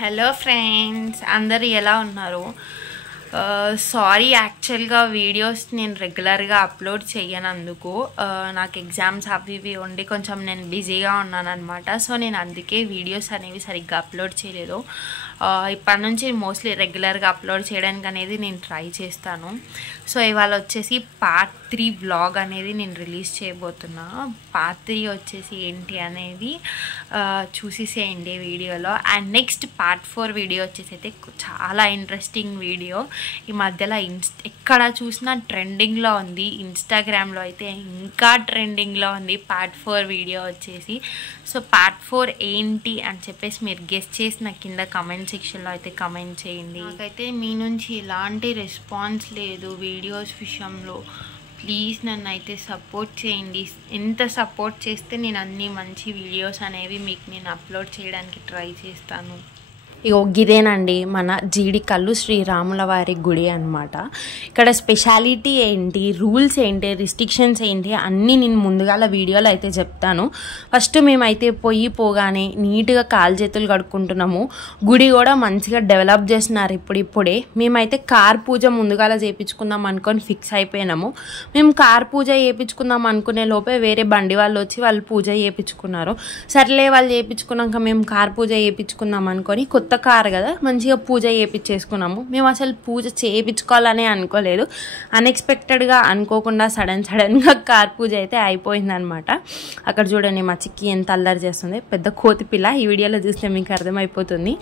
Hello friends, అందరు ఎలా ఉన్నారు? సారీ, యాక్చువల్గా వీడియోస్ నేను రెగ్యులర్గా అప్లోడ్ చేయనందుకు నాకు ఎగ్జామ్స్ అవి ఇవి ఉండి కొంచెం నేను బిజీగా ఉన్నాను అనమాట. సో నేను అందుకే వీడియోస్ అనేవి సరిగ్గా అప్లోడ్ చేయలేదు. ఇప్పటి నుంచి మోస్ట్లీ రెగ్యులర్గా అప్లోడ్ చేయడానికి అనేది నేను ట్రై చేస్తాను. సో ఇవాళ వచ్చేసి పార్ట్ 3 వ్లాగ్ అనేది నేను రిలీజ్ చేయబోతున్నా. పార్ట్ 3 వచ్చేసి ఏంటి అనేది చూసేసేయండి వీడియోలో. అండ్ నెక్స్ట్ పార్ట్ 4 వీడియో వచ్చేసి అయితే చాలా ఇంట్రెస్టింగ్ వీడియో. ఈ మధ్యలో ఎక్కడ చూసినా ట్రెండింగ్లో ఉంది. ఇన్స్టాగ్రామ్లో అయితే ఇంకా ట్రెండింగ్లో ఉంది పార్ట్ 4 వీడియో వచ్చేసి. సో పార్ట్ 4 ఏంటి అని చెప్పేసి మీరు గెస్ చేసి నాకు కింద కమెంట్ సెక్షన్లో అయితే కమెంట్ చేయండి. నాకైతే మీ నుంచి ఎలాంటి రెస్పాన్స్ లేదు వీడియోస్ విషయంలో. ప్లీజ్ నన్ను అయితే సపోర్ట్ చేయండి. ఎంత సపోర్ట్ చేస్తే నేను అన్ని మంచి వీడియోస్ అనేవి మీకు నేను అప్లోడ్ చేయడానికి ట్రై చేస్తాను. ఇగో గిదేనండి మన జీడికల్లు శ్రీరాముల వారి గుడి అనమాట. ఇక్కడ స్పెషాలిటీ ఏంటి, రూల్స్ ఏంటి, రిస్ట్రిక్షన్స్ ఏంటి అన్నీ నేను ముందుగాల వీడియోలో అయితే చెప్తాను. ఫస్ట్ మేమైతే పోగానే నీట్గా కాలు చేతులు కడుక్కుంటున్నాము. గుడి కూడా మంచిగా డెవలప్ చేస్తున్నారు ఇప్పుడిప్పుడే. మేమైతే కార్ పూజ ముందుగాల చేయించుకుందాం అనుకొని ఫిక్స్ అయిపోయినాము. మేము కార్ పూజ చేయించుకుందాం అనుకునే లోపే వేరే బండి వాళ్ళు వచ్చి వాళ్ళు పూజ చేయించుకున్నారు. సర్లే వాళ్ళు చేయించుకున్నాక మేము కార్ పూజ చేయించుకుందాం అనుకొని కొత్త కారు కదా మంచిగా పూజ చేయించేసుకున్నాము. మేము అసలు పూజ చేయించుకోవాలనే అనుకోలేదు. అన్ఎక్స్పెక్టెడ్గా అనుకోకుండా సడన్గా కార్ పూజ అయితే అయిపోయిందనమాట. అక్కడ చూడండి మా చిక్కి ఎంత అల్లరి చేస్తుంది, పెద్ద కోతి పిల్ల. ఈ వీడియోలో చూస్తే మీకు అర్థమైపోతుంది.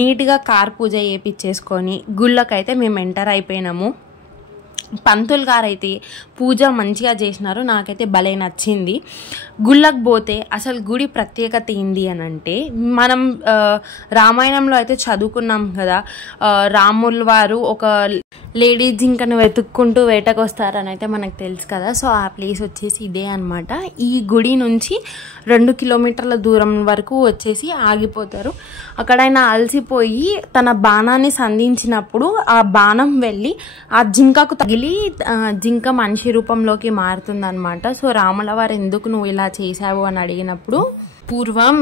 నీట్గా కార్ పూజ చేయించేసుకొని గుళ్ళకైతే మేము ఎంటర్ అయిపోయినాము. పంతులు గారు అయితే పూజ మంచిగా చేసినారు. నాకైతే భలే నచ్చింది. గుళ్ళకు పోతే అసలు గుడి ప్రత్యేకత ఏంది అని అంటే, మనం రామాయణంలో అయితే చదువుకున్నాం కదా, రాముల వారు ఒక లేడీ జింకను వెతుక్కుంటూ వేటకు వస్తారని అయితే మనకు తెలుసు కదా. సో ఆ ప్లేస్ వచ్చేసి ఇదే అనమాట. ఈ గుడి నుంచి 2 కిలోమీటర్ల దూరం వరకు వచ్చేసి ఆగిపోతారు. అక్కడ ఆయన అలసిపోయి తన బాణాన్ని సంధించినప్పుడు ఆ బాణం వెళ్ళి ఆ జింకకు తగిలి జింక మనిషి రూపంలోకి మారుతుందన్నమాట. సో రాముల వారు ఎందుకు నువ్వు ఇలా చేశావు అని అడిగినప్పుడు, పూర్వం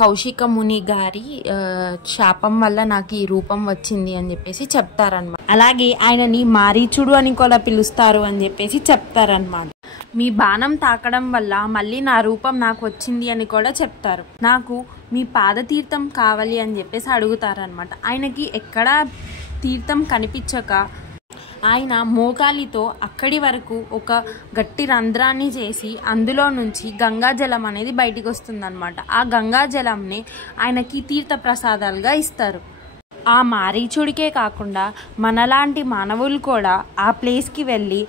కౌశిక ముని గారి శాపం వల్ల నాకు ఈ రూపం వచ్చింది అని చెప్పేసి చెప్తారనమాట. అలాగే ఆయనని మారీచుడు అని కూడా పిలుస్తారు అని చెప్పేసి చెప్తారనమాట. మీ బాణం తాకడం వల్ల మళ్ళీ నా రూపం నాకు వచ్చింది అని కూడా చెప్తారు. నాకు మీ పాదతీర్థం కావాలి అని చెప్పేసి అడుగుతారనమాట. ఆయనకి ఎక్కడ తీర్థం కనిపించక ఆయన మోకాలితో అక్కడి వరకు ఒక గట్టి రంధ్రాన్ని చేసి అందులో నుంచి గంగాజలం అనేది బయటికి వస్తుందన్నమాట. ఆ గంగాజలంని ఆయనకి తీర్థ ప్రసాదాలుగా ఇస్తారు. ఆ మారీచుడికే కాకుండా మనలాంటి మానవులు కూడా ఆ ప్లేస్కి వెళ్ళి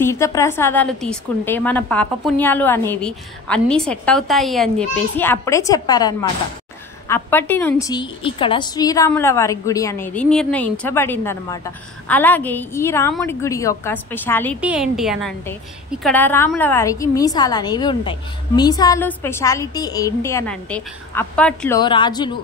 తీర్థప్రసాదాలు తీసుకుంటే మన పాపపుణ్యాలు అనేవి అన్నీ సెట్ అవుతాయి అని చెప్పేసి అప్పుడే చెప్పారనమాట. అప్పటి నుంచి ఇక్కడ శ్రీరాముల వారి గుడి అనేది నిర్ణయించబడింది అనమాట. అలాగే ఈ రాముడి గుడి యొక్క స్పెషాలిటీ ఏంటి అని అంటే, ఇక్కడ రాముల వారికి మీసాలు అనేవి ఉంటాయి. మీసాలు స్పెషాలిటీ ఏంటి అని అంటే, అప్పట్లో రాజులు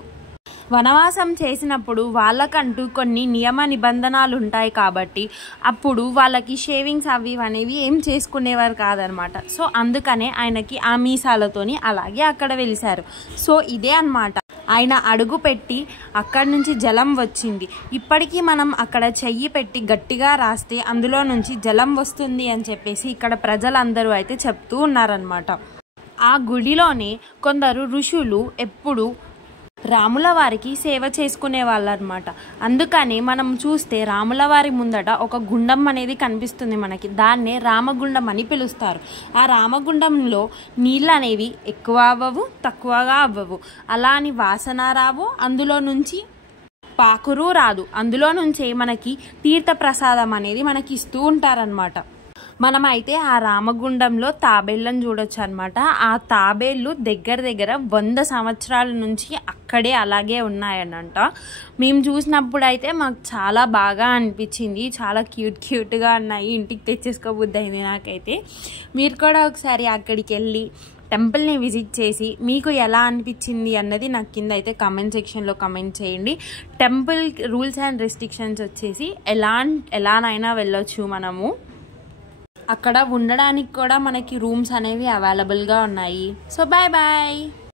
వనవాసం చేసినప్పుడు వాళ్ళకంటూ కొన్ని నియమ నిబంధనలు ఉంటాయి కాబట్టి అప్పుడు వాళ్ళకి షేవింగ్స్ అవి అనేవి ఏం చేసుకునేవారు కాదనమాట. సో అందుకనే ఆయనకి ఆ మీసాలతోని అలాగే అక్కడ వెలిశారు. సో ఇదే అన్నమాట. ఆయన అడుగు పెట్టి అక్కడి నుంచి జలం వచ్చింది. ఇప్పటికీ మనం అక్కడ చెయ్యి పెట్టి గట్టిగా రాస్తే అందులో నుంచి జలం వస్తుంది అని చెప్పేసి ఇక్కడ ప్రజలందరూ అయితే చెప్తూ ఉన్నారనమాట. ఆ గుడిలోనే కొందరు ఋషులు ఎప్పుడు రాముల వారికి సేవ చేసుకునే వాళ్ళు అనమాట. అందుకని మనం చూస్తే రాముల వారి ముందట ఒక గుండం అనేది కనిపిస్తుంది మనకి. దాన్నే రామగుండం అని పిలుస్తారు. ఆ రామగుండంలో నీళ్ళు అనేవి ఎక్కువ అవ్వవు, తక్కువగా అవ్వవు. అలా అని వాసన రావు, అందులో నుంచి పాకురు రాదు. అందులో నుంచే మనకి తీర్థ ప్రసాదం అనేది మనకి ఇస్తూ ఉంటారనమాట. మనమైతే ఆ రామగుండంలో తాబేళ్ళని చూడొచ్చు అనమాట. ఆ తాబేళ్ళు దగ్గర 100 సంవత్సరాల నుంచి అక్కడే అలాగే ఉన్నాయనంట. మేము చూసినప్పుడు అయితే మాకు చాలా బాగా అనిపించింది. చాలా క్యూట్గా ఉన్నాయి. ఇంటికి తెచ్చేసుకోబుద్ది అయింది నాకైతే. మీరు కూడా ఒకసారి అక్కడికి వెళ్ళి టెంపుల్ని విజిట్ చేసి మీకు ఎలా అనిపించింది అన్నది నాకు కింద అయితే కమెంట్ సెక్షన్లో కమెంట్ చేయండి. టెంపుల్ రూల్స్ అండ్ రెస్ట్రిక్షన్స్ వచ్చేసి ఎలానైనా వెళ్ళొచ్చు మనము. అక్కడ ఉండడానికి కూడా మనకి రూమ్స్ అనేవి అవైలబుల్గా ఉన్నాయి. So bye.